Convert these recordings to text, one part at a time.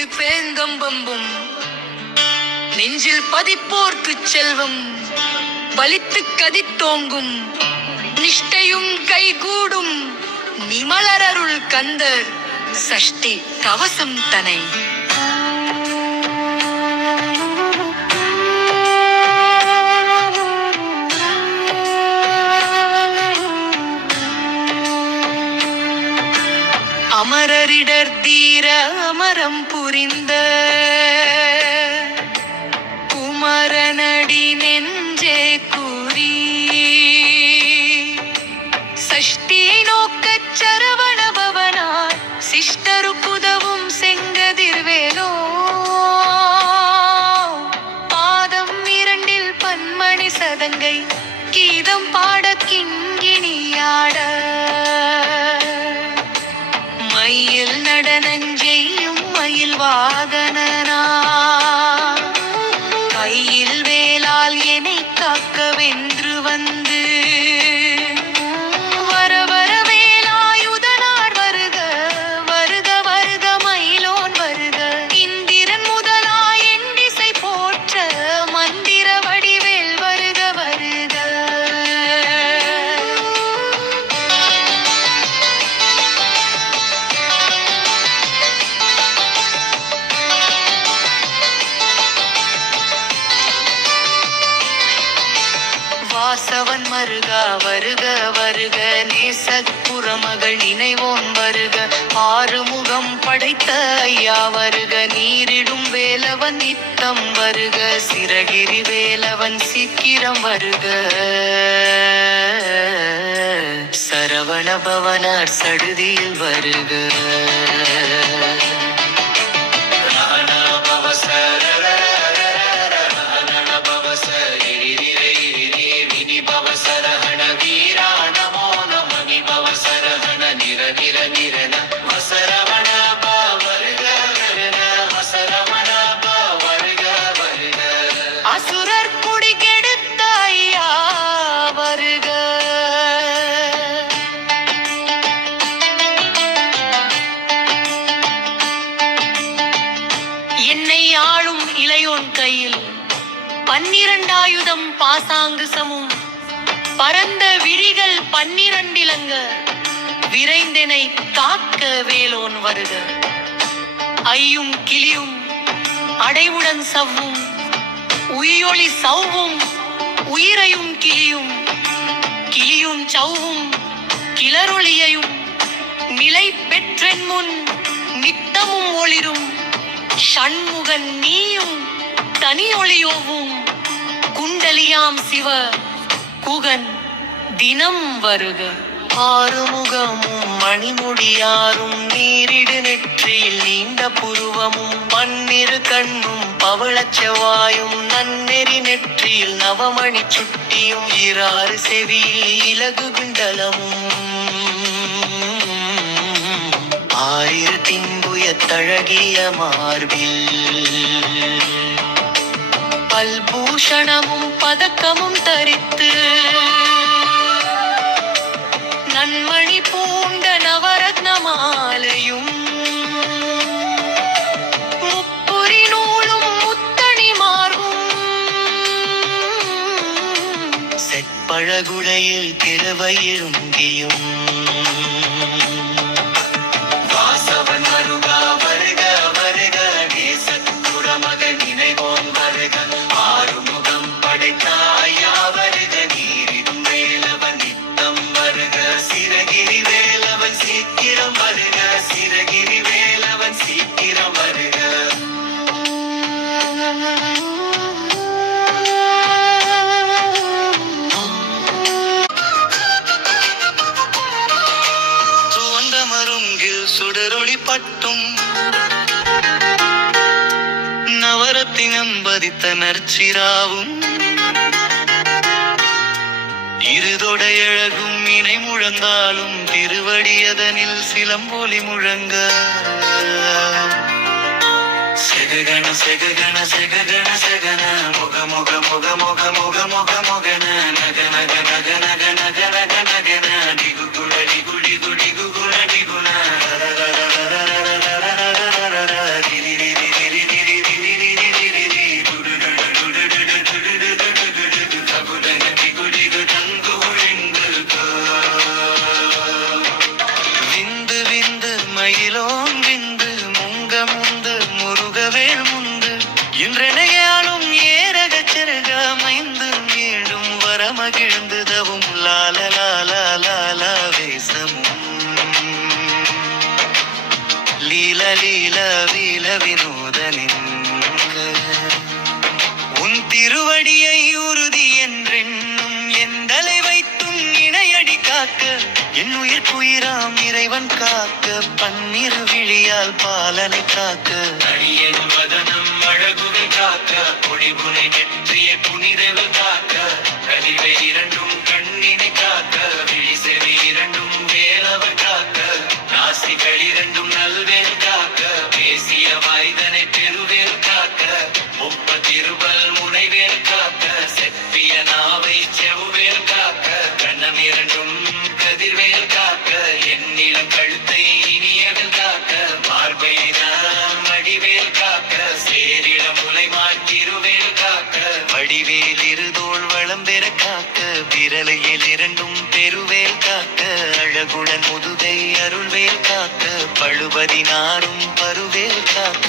வீடு பேங்கம்பம்பும் நெஞ்சில் பதிப்போர்க்கு செல்வம் பலித்து கதித்தோங்கும் நிஷ்டையும் கைகூடும் நிமலரருள் கந்தர் சஷ்டி கவசம் தனை அமரரிடர் தீர அமரம் புரிந்த குமரனடி நெஞ்சே கூறி சஷ்டியை நோக்கச் சரவண பவனார் சிஷ்டரு புதவும் செங்கதிர்வேலோ பாதம் இரண்டில் பன்மணி சதங்கை கீதம் பாட கிங்கிணியாட மயில் நடனஞ்செய்யும் மயில் வாகனனா கையில் வேலால் என்னை காக்க வென்று வந்து வர வர வேலாயுதனார் வருக வருக வருக மயிலோன் வருக இந்திரன் முதலாய் என் திசை போற்ற மந்திர வடிவேல் வருக வருக. வாசவன் மருகா வருக வருக நேசப்புறமகள் நினைவோன் வருக ஆறுமுகம் படைத்த ஐயா வருக நீரிடும் வேலவன் நித்தம் வருக சிறகிரி வேலவன் சீக்கிரம் வருக சரவண பவனார் சடுதியில் வருக. அசுரர் குடி கெடுத்த ஐயா வருக என்னை ஆளும் இளையோன் கையில் 12 ஆயுதம் பாசாங்குசமும் பரந்த விழிகள் 12 இலங்க விரைந்தனை காக்க வேலோன் வருக ஐயும் கிளியும் அடைவுடன் சவ்வும் உயிரொளி சவ்வும் உயிரையும் கிளியும் கிளியும் சவ்வும் கிளரொளியையும் நிலை பெற்றென் முன் நித்தமும் ஒளிரும் ஷண்முகன் நீயும் தனியொளியோவும் குண்டலியாம் சிவ குகன் தினம் வருக ஆறுமுகமும் மணிமுடியாரும் நீரிடு நெற்றியில் நீண்ட புருவமும் பன்னிரு கண்ணும் பவளச் செவ்வாயும் நன்னெறி நெற்றியில் நவமணி சுட்டியும் இராறு செவியில் இலகு குண்டலமும் ஆயிரத்தின்புய தழகிய மார்பில் பல்பூஷணமும் பதக்கமும் தரித்து நன்மணி பூண்ட நவரத்ன மாலையும் முப்புரி நூலும் முத்தணி மார்பும் செப்பழகுடையில் திருவயிருந்தியும் வாசவன் வருகா வருக வருக நேசத்துறமகன் நினைவோன் வருக ஆறுமுகம் படைத்த ஐயா வருக நீரிடும் வேலவன் நித்தம் வருக சிறகிரி வேலவன் சீக்கிரம் வருக சிறகிரி வேலவன் சீக்கிரம் வருக. சுவந்த மருங்கில் சுடரொளி பட்டும் நவரத்தினம் பதித்த நற்சிராவும் இருதொடையழகும் இணை முழந்தாலும் திருவடியதனில் சிலம்பொலி முழங்க செககண செககண செககண செகன முக முக முக முக முக முக முகன நக நக நக நக நக நக நகன டிகு குட டிகு டிகு டிகு குண டிகுண திரி லீல வீல வினோதனின் உன் திருவடியை உறுதி என்றென்னும் எந்தலை வைத்தும் இணையடி காக்க என் உயிர்க்குயிராம் இறைவன் காக்க பன்னிரு விழியால் பாலனை காக்க அடியன் வதனம் அழகுகள் காக்க பொடிபுனை நெற்றிய புனிதவள் காக்க கதிரை இரண்டும் கண்ணினை காக்க விழி செவி இரண்டும் வேலவள் காக்க நாசிகள் இரண்டும் நல்வேல் காக்க பேசிய வாய்தனை பெருவேல் காக்க முப்பத்திருபல் முனைவேல் காக்க செப்பிய நாவை செவ்வேல் காக்க கண்ணம் இரண்டும் கதிர்வேல் காக்க எண்ணிலம் கழுத்தை இனியவில் காக்க பார்வைதான் மடிவேல் காக்க சேரிட முலை மாற்றிருவேல் காக்க வடிவேல் இருதோள் வளம் பெற காக்க விரலையில் இரண்டும் பெருவேல் காக்க அழகுடன் முதுகை அருள்வேல் காக்க பழுவதினாரும் பருவேல் காக்க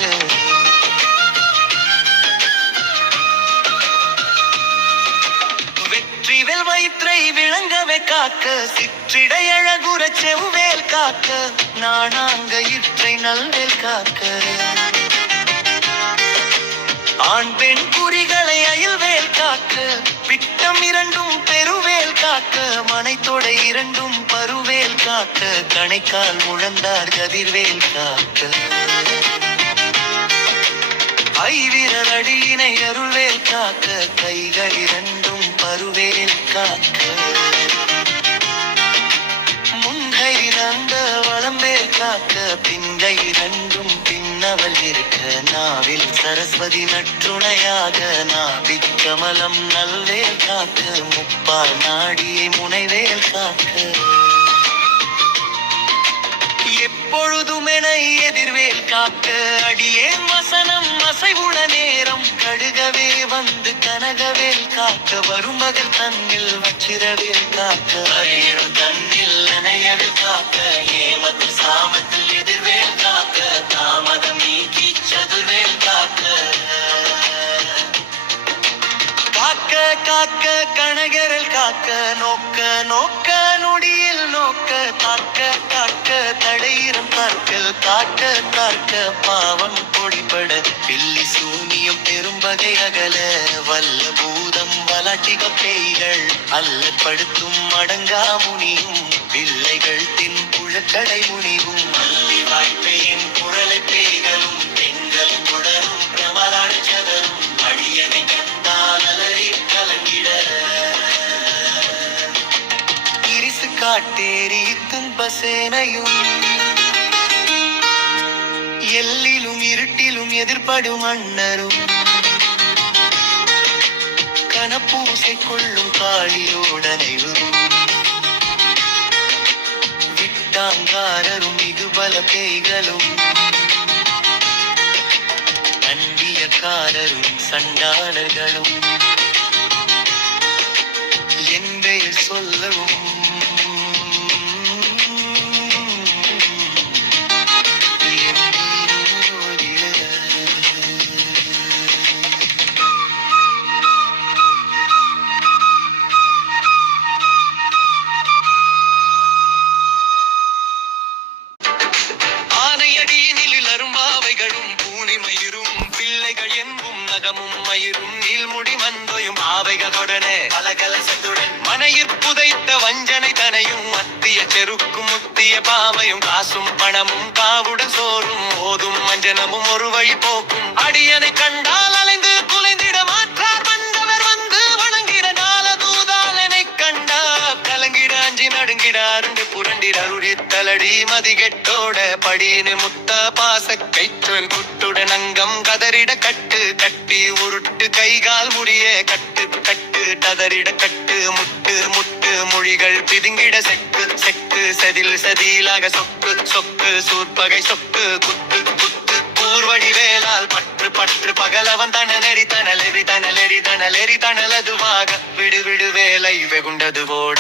வெற்றிவேல் வயிற்றை விளங்கவே காக்க சிற்றிடை அழகுற செவ்வேல் காக்க நாணாங்க இற்றை நல்வேல் காக்க ஆண் பெண் குறிகளை அயல்வேல் காக்க விட்டம் இரண்டும் பெருவேல் காக்க மனைத்தொடை இரண்டும் பருவேல் காக்க கணைக்கால் முழந்தார் கதிர்வேல் காக்க ஐவிரல் அடியினை அருள்வேல் காக்க கைகள் இரண்டும் பருவேல் காக்க முன்கை அந்த வளம்பேல் காக்க பின்கை இரண்டும் பின்னவள் இருக்க நாவில் சரஸ்வதி நற்றுணையாக நாபிக் கமலம் நல்வேல் காக்க முப்பால் நாடியை முனைவேல் காக்க எப்பொழுதும் என எதிர்வேல் காக்க அடியேன் வசனம் அசைவுட நேரம் கடுகவே வந்து கனகவேல் காக்க வருமகள் தன்னில் வச்சிரவேல் காக்க அரியரும் தன்னில் அணையவில் காக்க ஏமத்து சாமத்தில் எதிர்வேல் காக்க தாமதம் நீக்கி சதுர்வேல் காக்க காக்க காக்க கனகரல் காக்க நோக்க நோக்க நொடியில் நோக்க காக்க காக்க தடையிறம் பார்க்கல் காக்க காக்க பாவம் பொடிபட பில்லி சூனியம் பெரும்பகை அகல வல்ல பூதம் வலாட்டிக பேய்கள் அல்லற்படுத்தும் அடங்கா முனியும் பிள்ளைகள் தின் புழக்கடை முனிவும் மல்லி வாய்ப்பையின் குரலை பேய்களும் பெண்கள் தொடரும் பிரமலாடு சதரும் அடியனை கண்டால் அலறி கலங்கிட இரிசு காட்டேரி துன்பசேனையும் எல்லிலும் இருட்டிலும் எதிர்படும் அண்ணரும் கனப்பூசை கொள்ளும் காளியோடனைவரும் விட்டாங்காரரும் மிகுபல பேய்களும் நன்றியக்காரரும் சண்டாளர்களும் என் பெயர் சொல்லவும் மனையில் புதைத்த வஞ்சனை தனையும் மத்திய செருக்கும் முத்திய பாவையும் காசும் பணமும் காவுடன் சோறும் ஓதும் மஞ்சனமும் ஒரு வழி போக்கும் அடியனை கண்டால் அலைந்து குலைந்திட மாற்றார் வந்தவர் வந்து வணங்கிட நாள தூதாலனை கண்டா கலங்கிட அஞ்சி நடுங்கிட அருண்டு புரண்டிட அருடித்தலடி மதிகெட்டோட படியினு முத்த பாச கைத்துவன் குட்டுடன் அங்கம் கதறிட கட்டு கட்டி உருட்டு கைகால் முடிய கட்டு கட்டு ததறிட கட்டு முட்டு முட்டு மொழிகள் பிதுங்கிட செக்கு செக்கு செதில் செதிலாக சொக்கு சொக்கு சூர்பகை சொக்கு குத்து குத்து கூர்வடி வேளால் பற்று பற்று பகலவன் தனலெறி தனலெறி தனலெறி தனலெறி தனலதுவாக விடு விடு வேலை வெகுண்டது போட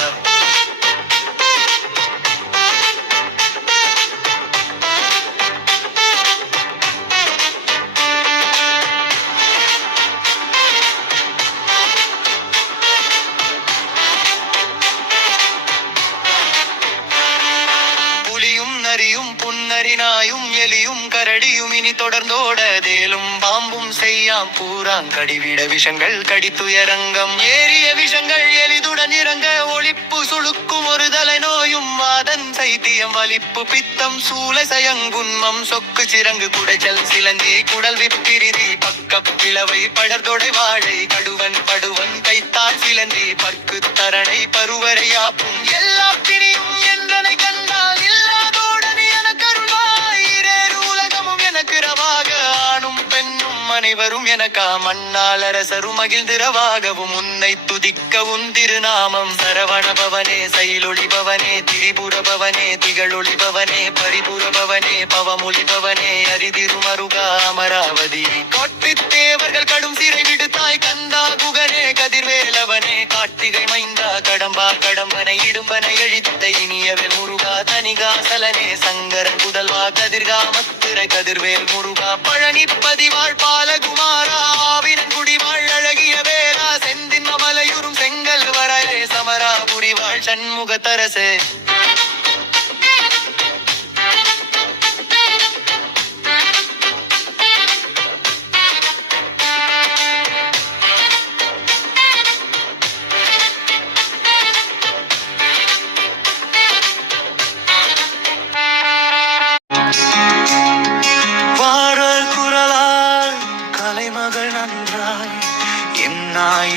புன்னரினாயும் எலியும் கரடியும் இனி தொடர்ந்தோட தேலும் பாம்பும் செய்யாம் பூராங்கடிவிட விஷங்கள் கடித்துயரங்கம் ஏறிய விஷங்கள் எளிதுடன் இறங்க ஒளிப்பு சுழுக்கும் ஒரு தலை நோயும் வாதன் சைத்தியம் வலிப்பு பித்தம் சூளை சயங்குன்மம் சொக்கு சிறங்கு குடைச்சல் சிலந்தி குடல் விப்பிரிதி பக்க பிளவை படர்தொடை வாழை கடுவன் படுவன் கைத்தார் சிலந்தி பற்கு தரணை பருவரை யாப்பும் எல்லா பிரியும் என்றனை கண்டால் இல்லாதோடனே எனக்கு அருள்வாய் இரேறு உலகமும் எனக்கு ரவாக ஆணும் பெண்ணும் அனைவரும் எனக்கா மண்ணால் அரசரும் மகிழ்ந்திரவாகவும் உன்னை துதிக்க உன் திருநாமம் சரவணபவனே சைலொளிபவனே திரிபுரபவனே திகழொளிபவனே பரிபுரபவனே பவமொழிபவனே அரிதிருமருகா அமராவதி கொட்டித் தேவர்கள் கடும் சிறை விடுத்தாய் கந்தா குகனே கதிர்வேலவனே கார்த்திகை மைந்தா கடம்பா கடம்பனை இடும்பனை அழித்த இனியவேல் முருகா தனிகாசலனே சங்கரன் புதல்வா கதிர்காமத்திரை கதிர்வேல் முருகா பழனி பதிவாழ் பாலகுமாரா ஆவினன் குடிவாழ் அழகிய வேலா செந்தின் மமலையுறும் செங்கல் வரையே சமராபுரி வாழ் சண்முகத்தரசே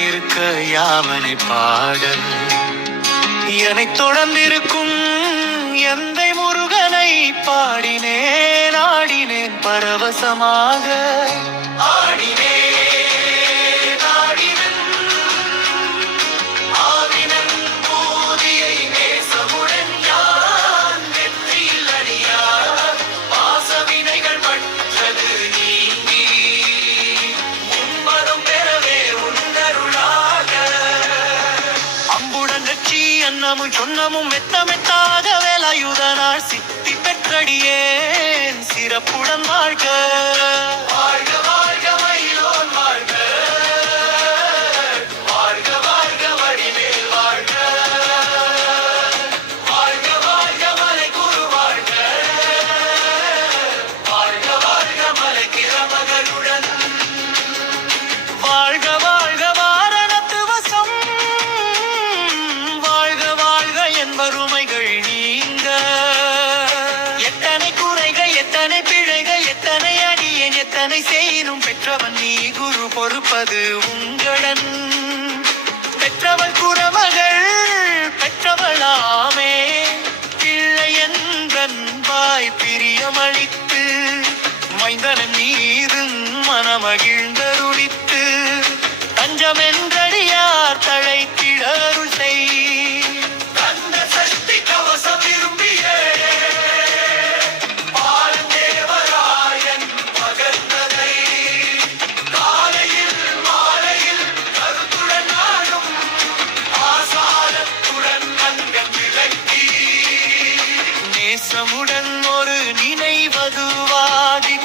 இருக்க யாவனை பாடல் என்னை தொடர்ந்திருக்கும் எந்தை முருகனை பாடினேன் ஆடினேன் பரவசமாக சொன்னமும் மெத்த மெத்தாக வேலாயுதனார் சித்தி பெற்றடியேன் சிறப்புடன் வாழ்க வாழ்க வாழ்க மயிலோன் வாழ்க வாழ்க வாழ்க வடிவேல் வாழ்க வாழ்க வாழ்க மலை குரு வாழ்க வாழ்க வாழ்க மலை கிரமகளுடன் வாழ்க வாழ்க வாரணத்து வசம் வறுமைகள் நீங்க எத்தனை குறைகள் எத்தனை பிழைகள் எத்தனை அடியேன் எத்தனை செய்தும் பெற்றவன் நீ குரு பொறுப்பது உங்களன் பெற்றவள் குறமகள் பெற்றவளாமே பிள்ளை என்றன் வாய் பிரியமளித்து மைந்தனன் மீது மனமகிழ்ந்தருளித்து தஞ்சமென்றடியார் தழைத்திடருள் செய் நேசமுடன் ஒரு நினைவதுவாதி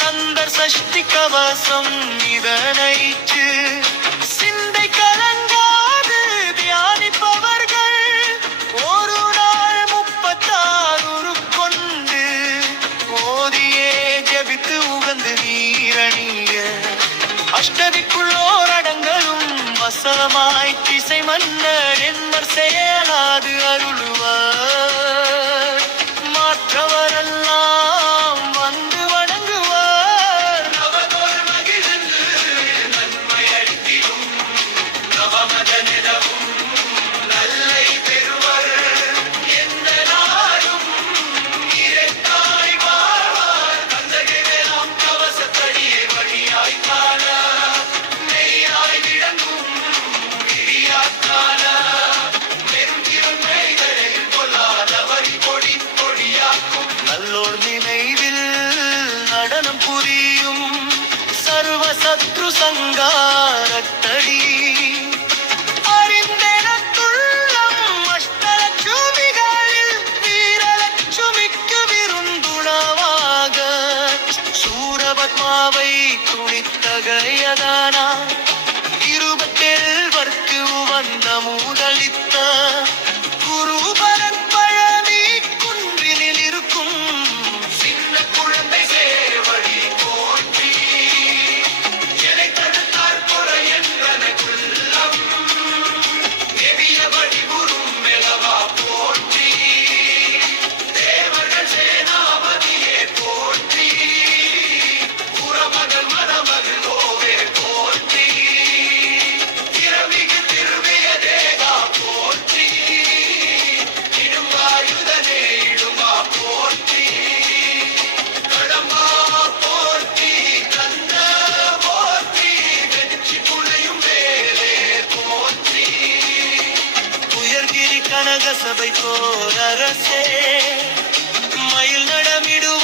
கந்தர் சஷ்டி கவசம் இதனைச்சு சிந்தை கலங்காது தியானிப்பவர்கள் ஒரு நாள் 36 கொண்டு ஓதியே ஜபித்து உகந்து நீரணிய அஷ்டதிக்குள்ளோர் அடங்களும் வசமாய் திசை மன்னர் என்பர் செயலாது அருளுவார் மாற்றவரெல்லாம் வந்து வணங்குவார் நவதோர் மகிழ்ந்து நன்மை அளித்திடும் நவமதனிடமும் நல்லை பெறுவர் எந்த நாளும் இறைத்தாய் வாழ்வார் கந்தகிவேலாம் கவசத்தடியை வழியாய் காண மெய்யாய் விளங்கும் விரியாக்கான நல்லோர் நினைவில் நடனம் புரியும் சர்வ சத்ரு சங்காரத்தடி அறிந்தெனத்துள்ளம் அஷ்டலட்சுமிகளில் வீரலட்சுமிக்கு விருந்துணவாக சூரபத்மாவை துணித்தகையதானா 27 உவந்த மூதளித்த குருபரன் பழனி குன்றினில் இருக்கும் சின்ன குழந்தை கனக சபை கோர் அரசே மயில் நடமிடும்